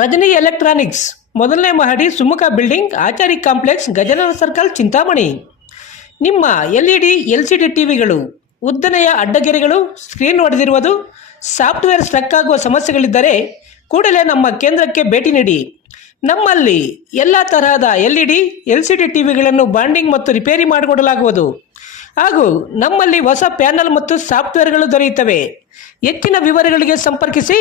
Rajani electronics, ಮೊದಲನೇ ಮಹಡಿ, Sumukha building, Achari complex, Gajanana circle, Chintamani. ನಿಮ್ಮ LED LCD ಟಿವಿಗಳು ಉದ್ದನೆಯ ಅಡ್ಡಗೆರೆಗಳು, ಸ್ಕ್ರೀನ್ ಒಡೆದಿರುವುದು, ಸಾಫ್ಟ್ವೇರ್ ಸ್ಟ್ರಕ್ ಆಗುವ ಸಮಸ್ಯೆಗಳಿದ್ದರೆ ಕೂಡಲೇ ನಮ್ಮ ಕೇಂದ್ರಕ್ಕೆ ಭೇಟಿ ನೀಡಿ. ನಮ್ಮಲ್ಲಿ ಎಲ್ಲ ತರಹದ LED LCD ಟಿವಿಗಳನ್ನು ಬಾಂಡಿಂಗ್ ಮತ್ತು ರಿಪೇರಿ ಮಾಡಿಕೊಡಲಾಗುವುದು. ಹಾಗೂ ನಮ್ಮಲ್ಲಿ ಹೊಸ ಪ್ಯಾನಲ್ ಮತ್ತು ಸಾಫ್ಟ್ವೇರ್ಗಳು ದೊರೆಯುತ್ತವೆ. ಹೆಚ್ಚಿನ ವಿವರಗಳಿಗೆ ಸಂಪರ್ಕಿಸಿ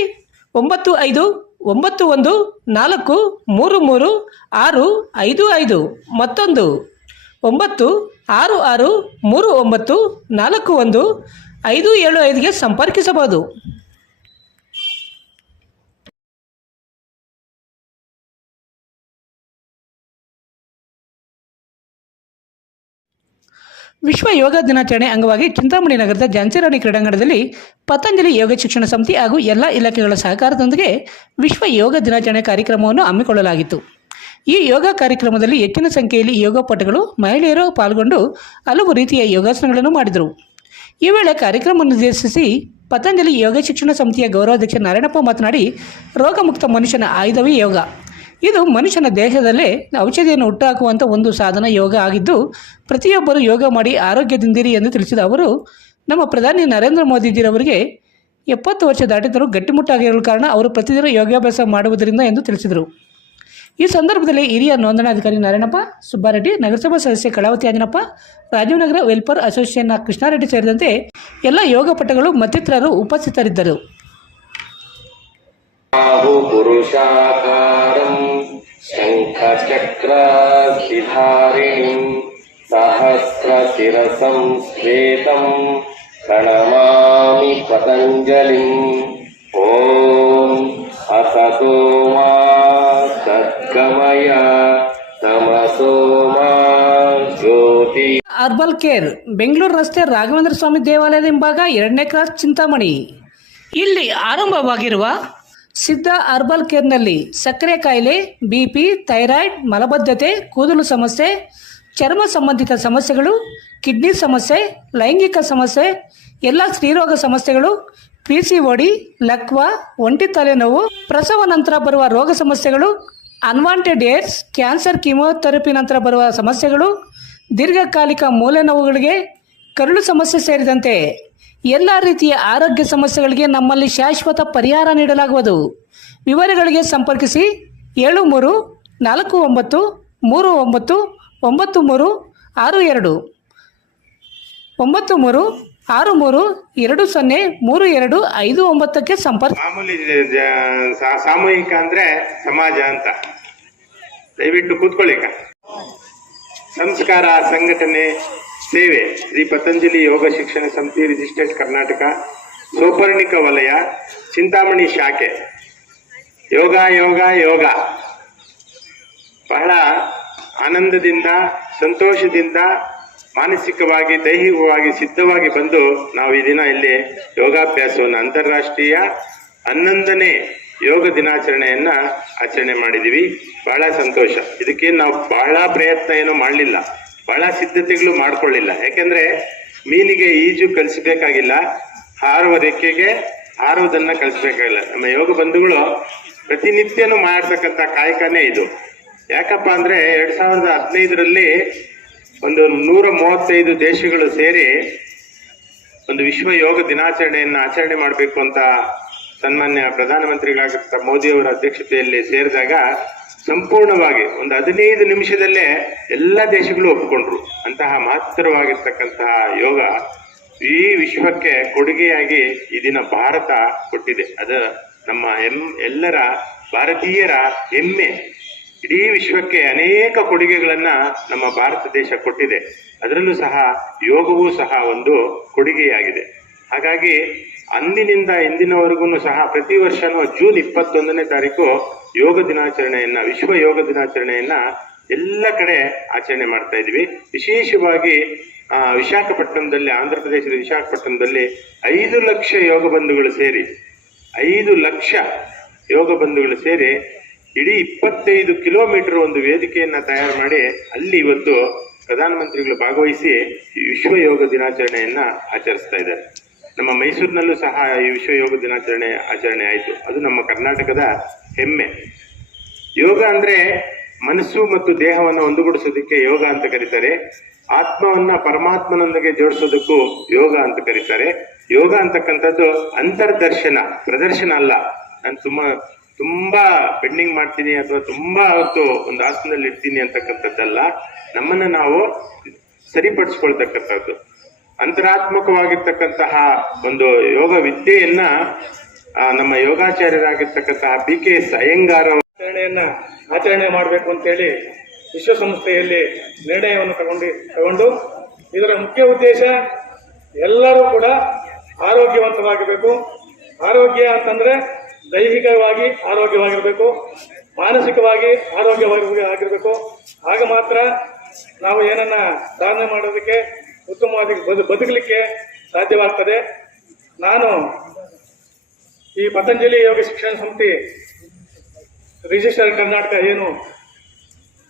9514336655, ಮತ್ತೊಂದು 9663941575ಗೆ ಸಂಪರ್ಕಿಸಬಹುದು. ವಿಶ್ವ ಯೋಗ ದಿನಾಚರಣೆ ಅಂಗವಾಗಿ ಚಿಂತಾಮಣಿ ನಗರದ ಝಾನ್ಸಿ ಕ್ರೀಡಾಂಗಣದಲ್ಲಿ ಪತಂಜಲಿ ಯೋಗ ಶಿಕ್ಷಣ ಸಮಿತಿ ಹಾಗೂ ಎಲ್ಲ ಇಲಾಖೆಗಳ ಸಹಕಾರದೊಂದಿಗೆ ವಿಶ್ವ ಯೋಗ ದಿನಾಚರಣೆ ಕಾರ್ಯಕ್ರಮವನ್ನು ಹಮ್ಮಿಕೊಳ್ಳಲಾಗಿತ್ತು. ಈ ಯೋಗ ಕಾರ್ಯಕ್ರಮದಲ್ಲಿ ಹೆಚ್ಚಿನ ಸಂಖ್ಯೆಯಲ್ಲಿ ಯೋಗಪಟುಗಳು, ಮಹಿಳೆಯರು ಪಾಲ್ಗೊಂಡು ಹಲವು ರೀತಿಯ ಯೋಗಾಸನಗಳನ್ನು ಮಾಡಿದರು. ಈ ವೇಳೆ ಕಾರ್ಯಕ್ರಮವನ್ನು ಉದ್ದೇಶಿಸಿ ಪತಂಜಲಿ ಯೋಗ ಶಿಕ್ಷಣ ಸಮಿತಿಯ ಗೌರವಾಧ್ಯಕ್ಷ ನಾರಾಯಣಪ್ಪ ಮಾತನಾಡಿ, ರೋಗಮುಕ್ತ ಮನುಷ್ಯನ ಆಯುಧವೇ ಯೋಗ. ಇದು ಮನುಷ್ಯನ ದೇಹದಲ್ಲೇ ಔಷಧಿಯನ್ನು ಹುಟ್ಟುಹಾಕುವಂಥ ಒಂದು ಸಾಧನ ಯೋಗ ಆಗಿದ್ದು, ಪ್ರತಿಯೊಬ್ಬರು ಯೋಗ ಮಾಡಿ ಆರೋಗ್ಯದಿಂದಿರಿ ಎಂದು ತಿಳಿಸಿದ ಅವರು, ನಮ್ಮ ಪ್ರಧಾನಿ ನರೇಂದ್ರ ಮೋದಿಜಿರವರಿಗೆ 70 ವರ್ಷ ದಾಟಿದರೂ ಗಟ್ಟಿಮುಟ್ಟಾಗಿರಲು ಕಾರಣ ಅವರು ಪ್ರತಿದಿನ ಯೋಗಾಭ್ಯಾಸ ಮಾಡುವುದರಿಂದ ಎಂದು ತಿಳಿಸಿದರು. ಈ ಸಂದರ್ಭದಲ್ಲಿ ಹಿರಿಯ ನೋಂದಣಾಧಿಕಾರಿ ನಾರಾಯಣಪ್ಪ, ಸುಬ್ಬಾರೆಡ್ಡಿ, ನಗರಸಭಾ ಸದಸ್ಯ ಕಳಾವತಿ ಆಂಜನಪ್ಪ, ರಾಜೀವ್ ನಗರ ವೆಲ್ಫೇರ್ ಅಸೋಸಿಯೇಷನ್ನ ಕೃಷ್ಣಾರೆಡ್ಡಿ ಸೇರಿದಂತೆ ಎಲ್ಲ ಯೋಗಪಟುಗಳು ಮತ್ತಿತರರು ಉಪಸ್ಥಿತರಿದ್ದರು. ಶಂಖಚಕ್ರಾಧಿಧಾರಿಣಿಂ ಸಹಸ್ರಶಿರಸಂ ಶ್ವೇತಂ ಪ್ರಣಮಾಮಿ ಪತಂಜಲಿಂ. ಓಂ ಅಸತೋ ಮಾ ಸದ್ಗಮಯ ತಮಸೋ ಮಾ ಜ್ಯೋತಿ. ಅರ್ಬಲ್ ಕೇರ್, ಬೆಂಗಳೂರು ರಸ್ತೆ, ರಾಘವೇಂದ್ರ ಸ್ವಾಮಿ ದೇವಾಲಯದ ಹಿಂಭಾಗ, 2ನೇ ಕ್ರಾಸ್, ಚಿಂತಾಮಣಿ. ಇಲ್ಲಿ ಆರಂಭವಾಗಿರುವ ಸಿದ್ಧ ಅರ್ಬಲ್ ಕೇರ್ನಲ್ಲಿ ಸಕ್ಕರೆ ಕಾಯಿಲೆ, BP, ಥೈರಾಯ್ಡ್, ಮಲಬದ್ಧತೆ, ಕೂದಲು ಸಮಸ್ಯೆ, ಚರ್ಮ ಸಂಬಂಧಿತ ಸಮಸ್ಯೆಗಳು, ಕಿಡ್ನಿ ಸಮಸ್ಯೆ, ಲೈಂಗಿಕ ಸಮಸ್ಯೆ, ಎಲ್ಲ ಸ್ತ್ರೀರೋಗ ಸಮಸ್ಯೆಗಳು, PCOD, ಲಕ್ವಾ, ಒಂಟಿ ತಲೆನೋವು, ಪ್ರಸವ ನಂತರ ಬರುವ ರೋಗ ಸಮಸ್ಯೆಗಳು, ಅನ್ವಾಂಟೆಡ್ ಏಡ್ಸ್, ಕ್ಯಾನ್ಸರ್, ಕೀಮೋಥೆರಪಿ ನಂತರ ಬರುವ ಸಮಸ್ಯೆಗಳು, ದೀರ್ಘಕಾಲಿಕ ಮೂಲೆ ನೋವುಗಳಿಗೆ, ಕರುಳು ಸಮಸ್ಯೆ ಸೇರಿದಂತೆ ಎಲ್ಲ ರೀತಿಯ ಆರೋಗ್ಯ ಸಮಸ್ಯೆಗಳಿಗೆ ನಮ್ಮಲ್ಲಿ ಶಾಶ್ವತ ಪರಿಹಾರ ನೀಡಲಾಗುವುದು. ವಿವರಗಳಿಗೆ ಸಂಪರ್ಕಿಸಿ 7349399362 9363203259ಕ್ಕೆ ಸಂಪರ್ಕ. ಮಾಮೂಲಿ ಸಾಮೂಹಿಕ ಅಂದ್ರೆ ಸಮಾಜ ಅಂತ. ದಯವಿಟ್ಟು ಕೂತ್ಕೊಳ್ಳಿ. ಸಂಸ್ಕಾರ, ಸಂಘಟನೆ, ಸೇವೆ, ಶ್ರೀ ಪತಂಜಲಿ ಯೋಗ ಶಿಕ್ಷಣ ಸಮಿತಿ, ರಿಜಿಸ್ಟರ್ಡ್ ಕರ್ನಾಟಕ, ಸೌಪರ್ಣಿಕ ವಲಯ, ಚಿಂತಾಮಣಿ ಶಾಖೆ. ಯೋಗ ಯೋಗ ಯೋಗ ಬಹಳ ಆನಂದದಿಂದ, ಸಂತೋಷದಿಂದ, ಮಾನಸಿಕವಾಗಿ, ದೈಹಿಕವಾಗಿ ಸಿದ್ಧವಾಗಿ ಬಂದು ನಾವು ಈ ದಿನ ಇಲ್ಲಿ ಯೋಗಾಭ್ಯಾಸವನ್ನು ಅಂತಾರಾಷ್ಟ್ರೀಯ 11ನೇ ಯೋಗ ದಿನಾಚರಣೆಯನ್ನ ಆಚರಣೆ ಮಾಡಿದ್ದೀವಿ. ಬಹಳ ಸಂತೋಷ. ಇದಕ್ಕೆ ನಾವು ಬಹಳ ಪ್ರಯತ್ನ ಏನೂ ಮಾಡಲಿಲ್ಲ, ಬಹಳ ಸಿದ್ಧತೆಗಳು ಮಾಡ್ಕೊಳ್ಳಿಲ್ಲ. ಯಾಕೆಂದ್ರೆ ಮೀನಿಗೆ ಈಜು ಕಲಿಸಬೇಕಾಗಿಲ್ಲ, ಹಾರುವ ರೆಕ್ಕೆಗೆ ಹಾರುವುದನ್ನ ಕಲಿಸ್ಬೇಕಾಗಿಲ್ಲ. ನಮ್ಮ ಯೋಗ ಬಂಧುಗಳು ಪ್ರತಿನಿತ್ಯನೂ ಮಾಡ್ತಕ್ಕಂಥ ಕಾಯಕನೇ ಇದು. ಯಾಕಪ್ಪ ಅಂದ್ರೆ 2015ರಲ್ಲಿ ಒಂದು 135 ದೇಶಗಳು ಸೇರಿ ಒಂದು ವಿಶ್ವ ಯೋಗ ದಿನಾಚರಣೆಯನ್ನು ಆಚರಣೆ ಮಾಡಬೇಕು ಅಂತ ಸನ್ಮಾನ್ಯ ಪ್ರಧಾನಮಂತ್ರಿಗಳಾಗಿದ್ದ ಮೋದಿಯವರ ಅಧ್ಯಕ್ಷತೆಯಲ್ಲಿ ಸೇರಿದಾಗ ಸಂಪೂರ್ಣವಾಗಿ ಒಂದು 15 ನಿಮಿಷದಲ್ಲೇ ಎಲ್ಲ ದೇಶಗಳು ಒಪ್ಪಿಕೊಂಡ್ರು. ಅಂತಹ ಮಹತ್ತರವಾಗಿರ್ತಕ್ಕಂತಹ ಯೋಗ ಈ ವಿಶ್ವಕ್ಕೆ ಕೊಡುಗೆಯಾಗಿ ಈ ದಿನ ಭಾರತ ಕೊಟ್ಟಿದೆ. ಅದು ನಮ್ಮ ಎಲ್ಲರ ಭಾರತೀಯರ ಹೆಮ್ಮೆ. ಇಡೀ ವಿಶ್ವಕ್ಕೆ ಅನೇಕ ಕೊಡುಗೆಗಳನ್ನ ನಮ್ಮ ಭಾರತ ದೇಶ ಕೊಟ್ಟಿದೆ. ಅದರಲ್ಲೂ ಸಹ ಯೋಗವೂ ಸಹ ಒಂದು ಕೊಡುಗೆಯಾಗಿದೆ. ಹಾಗಾಗಿ ಅಂದಿನಿಂದ ಇಂದಿನವರೆಗೂ ಸಹ ಪ್ರತಿ ವರ್ಷನೂ ಜೂನ್ 21ನೇ ತಾರೀಕು ಯೋಗ ದಿನಾಚರಣೆಯನ್ನ, ವಿಶ್ವ ಯೋಗ ದಿನಾಚರಣೆಯನ್ನ ಎಲ್ಲ ಕಡೆ ಆಚರಣೆ ಮಾಡ್ತಾ ಇದ್ವಿ. ವಿಶೇಷವಾಗಿ ವಿಶಾಖಪಟ್ಟಣದಲ್ಲಿ, ಆಂಧ್ರ ಪ್ರದೇಶದ ವಿಶಾಖಪಟ್ಟಣದಲ್ಲಿ 5 ಲಕ್ಷ ಯೋಗ ಬಂಧುಗಳು ಸೇರಿ 5 ಲಕ್ಷ ಯೋಗ ಬಂಧುಗಳು ಸೇರಿ ಇಡೀ 25 ಕಿಲೋಮೀಟರ್ ಒಂದು ವೇದಿಕೆಯನ್ನ ತಯಾರು ಮಾಡಿ ಅಲ್ಲಿ ಇವತ್ತು ಪ್ರಧಾನಮಂತ್ರಿಗಳು ಭಾಗವಹಿಸಿ ಈ ವಿಶ್ವ ಯೋಗ ದಿನಾಚರಣೆಯನ್ನ ಆಚರಿಸ್ತಾ ಇದ್ದಾರೆ. ನಮ್ಮ ಮೈಸೂರಿನಲ್ಲೂ ಸಹ ಈ ವಿಶ್ವ ಯೋಗ ದಿನಾಚರಣೆ ಆಚರಣೆ ಆಯಿತು. ಅದು ನಮ್ಮ ಕರ್ನಾಟಕದ ಹೆಮ್ಮೆ. ಯೋಗ ಅಂದ್ರೆ ಮನಸ್ಸು ಮತ್ತು ದೇಹವನ್ನು ಒಂದುಗೂಡಿಸೋದಕ್ಕೆ ಯೋಗ ಅಂತ ಕರೀತಾರೆ. ಆತ್ಮವನ್ನ ಪರಮಾತ್ಮನೊಂದಿಗೆ ಜೋಡಿಸೋದಕ್ಕೂ ಯೋಗ ಅಂತ ಕರೀತಾರೆ. ಯೋಗ ಅಂತಕ್ಕಂಥದ್ದು ಅಂತರ್ದರ್ಶನ, ಪ್ರದರ್ಶನ ಅಲ್ಲ. ನಾನು ತುಂಬಾ ಬೆಂಡಿಂಗ್ ಮಾಡ್ತೀನಿ ಅಥವಾ ತುಂಬಾ ಹೊತ್ತು ಒಂದು ಆಸನದಲ್ಲಿ ಇರ್ತೀನಿ ಅಂತಕ್ಕಂಥದ್ದಲ್ಲ. ನಮ್ಮನ್ನ ನಾವು ಸರಿಪಡಿಸ್ಕೊಳ್ತಕ್ಕಂಥದ್ದು, ಅಂತರಾತ್ಮಕವಾಗಿರ್ತಕ್ಕಂತಹ ಒಂದು ಯೋಗ ವಿದ್ಯೆಯನ್ನ ನಮ್ಮ ಯೋಗಾಚಾರ್ಯರಾಗಿರ್ತಕ್ಕಂತಹ PKS ಅಯ್ಯಂಗಾರ್ ಆಚರಣೆ ಮಾಡಬೇಕು ಅಂತೇಳಿ ವಿಶ್ವಸಂಸ್ಥೆಯಲ್ಲಿ ನಿರ್ಣಯವನ್ನು ತಗೊಂಡು ಇದರ ಮುಖ್ಯ ಉದ್ದೇಶ ಎಲ್ಲರೂ ಕೂಡ ಆರೋಗ್ಯವಂತವಾಗಿರಬೇಕು. ಆರೋಗ್ಯ ಅಂತಂದ್ರೆ ದೈಹಿಕವಾಗಿ ಆರೋಗ್ಯವಾಗಿರಬೇಕು, ಮಾನಸಿಕವಾಗಿ ಆರೋಗ್ಯವಾಗಿರಬೇಕು. ಆಗ ಮಾತ್ರ ನಾವು ಏನನ್ನ ಸಾಧನೆ ಮಾಡೋದಕ್ಕೆ ಉತ್ತಮವಾಗಿ ಬದುಕಲಿಕ್ಕೆ ಸಾಧ್ಯವಾಗ್ತದೆ. ನಾನು ಈ ಪತಂಜಲಿ ಯೋಗ ಶಿಕ್ಷಣ ಸಮಿತಿ ರಿಜಿಸ್ಟರ್ ಕರ್ನಾಟಕ ಏನು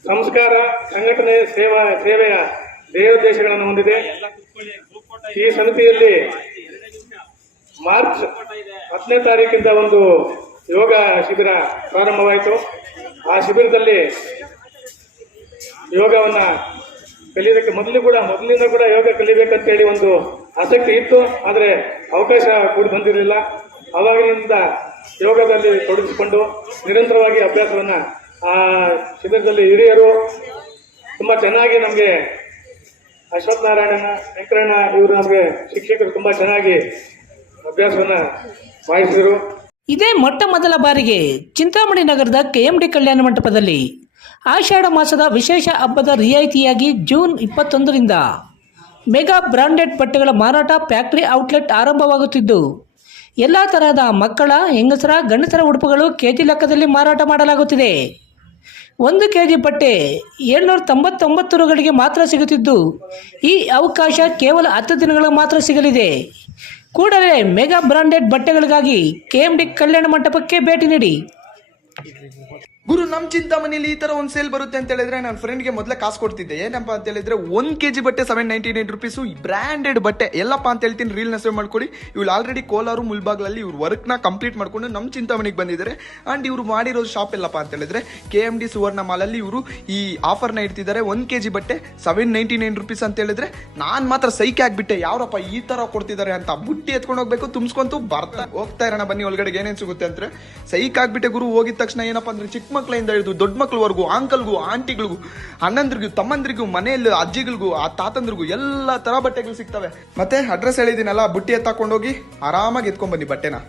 ಸಂಸ್ಕಾರ, ಸಂಘಟನೆ, ಸೇವೆಯ ಧ್ಯೇಯೋದ್ದೇಶಗಳನ್ನು ಹೊಂದಿದೆ. ಈ ಸಮಿತಿಯಲ್ಲಿ ಮಾರ್ಚ್ 10ನೇ ತಾರೀಕಿಂದ ಒಂದು ಯೋಗ ಶಿಬಿರ ಪ್ರಾರಂಭವಾಯಿತು. ಆ ಶಿಬಿರದಲ್ಲಿ ಯೋಗವನ್ನ ಕಲಿಯೋದಕ್ಕೆ ಮೊದಲಿಂದ ಕೂಡ ಯೋಗ ಕಲಿಬೇಕಂತೇಳಿ ಒಂದು ಆಸಕ್ತಿ ಇತ್ತು, ಆದರೆ ಅವಕಾಶ ಕೂಡಿ ಬಂದಿರಲಿಲ್ಲ. ಅವಾಗಿನಿಂದ ಯೋಗದಲ್ಲಿ ತೊಡಗಿಸಿಕೊಂಡು ನಿರಂತರವಾಗಿ ಅಭ್ಯಾಸವನ್ನ ಆ ಶಿಬಿರದಲ್ಲಿ ಹಿರಿಯರು ತುಂಬಾ ಚೆನ್ನಾಗಿ ನಮಗೆ ಅಶ್ವಥ್ ನಾರಾಯಣ, ಶಂಕರಣ್ಣ ಇವರು ನಮಗೆ ಶಿಕ್ಷಕರು ತುಂಬಾ ಚೆನ್ನಾಗಿ ಅಭ್ಯಾಸವನ್ನ ಮಾಡಿಸಿದರು. ಇದೇ ಮೊಟ್ಟ ಮೊದಲ ಬಾರಿಗೆ ಚಿಂತಾಮಣಿ ನಗರದ KMD ಕಲ್ಯಾಣ ಮಂಟಪದಲ್ಲಿ ಆಷಾಢ ಮಾಸದ ವಿಶೇಷ ಹಬ್ಬದ ರಿಯಾಯಿತಿಯಾಗಿ ಜೂನ್ 21ರಿಂದ ಮೆಗಾ ಬ್ರಾಂಡೆಡ್ ಬಟ್ಟೆಗಳ ಮಾರಾಟ ಫ್ಯಾಕ್ಟರಿ ಔಟ್ಲೆಟ್ ಆರಂಭವಾಗುತ್ತಿದ್ದು ಎಲ್ಲ ತರಹದ ಮಕ್ಕಳ, ಹೆಂಗಸರ, ಗಂಡಸರ ಉಡುಪುಗಳು ಕೆಜಿ ಲೆಕ್ಕದಲ್ಲಿ ಮಾರಾಟ ಮಾಡಲಾಗುತ್ತಿದೆ. 1 ಕೆಜಿ ಬಟ್ಟೆ 799 ರೂಗಳಿಗೆ ಮಾತ್ರ ಸಿಗುತ್ತಿದ್ದು ಈ ಅವಕಾಶ ಕೇವಲ 10 ದಿನಗಳ ಮಾತ್ರ ಸಿಗಲಿದೆ. ಕೂಡಲೇ ಮೆಗಾ ಬ್ರಾಂಡೆಡ್ ಬಟ್ಟೆಗಳಿಗಾಗಿ KMD ಕಲ್ಯಾಣ ಮಂಟಪಕ್ಕೆ ಭೇಟಿ ನೀಡಿ. ಗುರು, ನಮ್ಮ ಚಿಂತಾಮಣಿಲಿ ಈ ತರ ಒಂದು ಸೇಲ್ ಬರುತ್ತೆ ಅಂತ ಹೇಳಿದ್ರೆ ನನ್ನ ಫ್ರೆಂಡ್ಗೆ ಮೊದಲೇ ಕಾಸು ಕೊಡ್ತಿದ್ದೆ. ಏನಪ್ಪ ಅಂತ ಹೇಳಿದ್ರೆ 1 kg ಬಟ್ಟೆ 799 ರುಪೀಸು, ಬ್ರಾಂಡೆಡ್ ಬಟ್ಟೆ. ಎಲ್ಲಪ್ಪ ಅಂತ ಹೇಳ್ತೀನಿ, ರೀಲ್ನ ಸೇವ್ ಮಾಡ್ಕೊಳ್ಳಿ. ಇವ್ರು ಆಲ್ರೆಡಿ ಕೋಲಾರು, ಮುಲ್ಬಾಗ್ಲಲ್ಲಿ ಇವ್ರ ವರ್ಕ್ನ ಕಂಪ್ಲೀಟ್ ಮಾಡ್ಕೊಂಡು ನಮ್ಮ ಚಿಂತಾಮಣಿಗೆ ಬಂದಿದ್ದಾರೆ. ಅಂಡ್ ಇವ್ರು ಮಾಡಿರೋ ಶಾಪ್ ಎಲ್ಲಪ್ಪ ಅಂತ ಹೇಳಿದ್ರೆ KMD ಸುವರ್ಣ ಮಾಲಲ್ಲಿ ಇವರು ಈ ಆಫರ್ನ ಇಡ್ತಿದ್ದಾರೆ. 1 kg ಬಟ್ಟೆ 799 ರುಪೀಸ್ ಅಂತ ಹೇಳಿದ್ರೆ ನಾನು ಮಾತ್ರ ಸೈಕೆ ಆಗ್ಬಿಟ್ಟೆ, ಯಾರಪ್ಪ ಈ ತರ ಕೊಡ್ತಿದ್ದಾರೆ ಅಂತ. ಬುಟ್ಟಿ ಎತ್ಕೊಂಡು ಹೋಗ್ಬೇಕು, ತುಂಬಿಸ್ಕೊಂತು ಹೋಗ್ತಾ ಇರೋಣ. ಬನ್ನಿ ಒಳಗಡೆ ಏನೇನು ಸಿಗುತ್ತೆ ಅಂದ್ರೆ ಸೈಕ್ ಆಗ್ಬಿಟ್ಟೆ ಗುರು. ಹೋಗಿದ ತಕ್ಷಣ ಏನಪ್ಪ ಅಂದ್ರೆ ಚಿಕ್ಕ ಮಕ್ಕಳಿಂದ ಹಿಡಿದು ದೊಡ್ಡ ಮಕ್ಕಳವರೆಗೂ, ಅಂಕಲ್ಗೂ, ಆಂಟಿಗಳಿಗೂ, ಅಣ್ಣಂದ್ರಿಗೂ, ತಮ್ಮಂದ್ರಿಗೂ, ಮನೆಯಲ್ಲಿ ಅಜ್ಜಿಗಳಿಗೂ, ಆ ತಾತಂದ್ರಿಗೂ ಎಲ್ಲ ತರ ಬಟ್ಟೆಗಳು ಸಿಗ್ತವೆ. ಮತ್ತೆ ಅಡ್ರೆಸ್ ಹೇಳಿದಿನಲ್ಲ, ಬುಟ್ಟಿ ಎತ್ತಾಕೊಂಡೋಗಿ ಆರಾಮಾಗಿ ಎತ್ಕೊಂಡ್ ಬನ್ನಿ ಬಟ್ಟೆನ.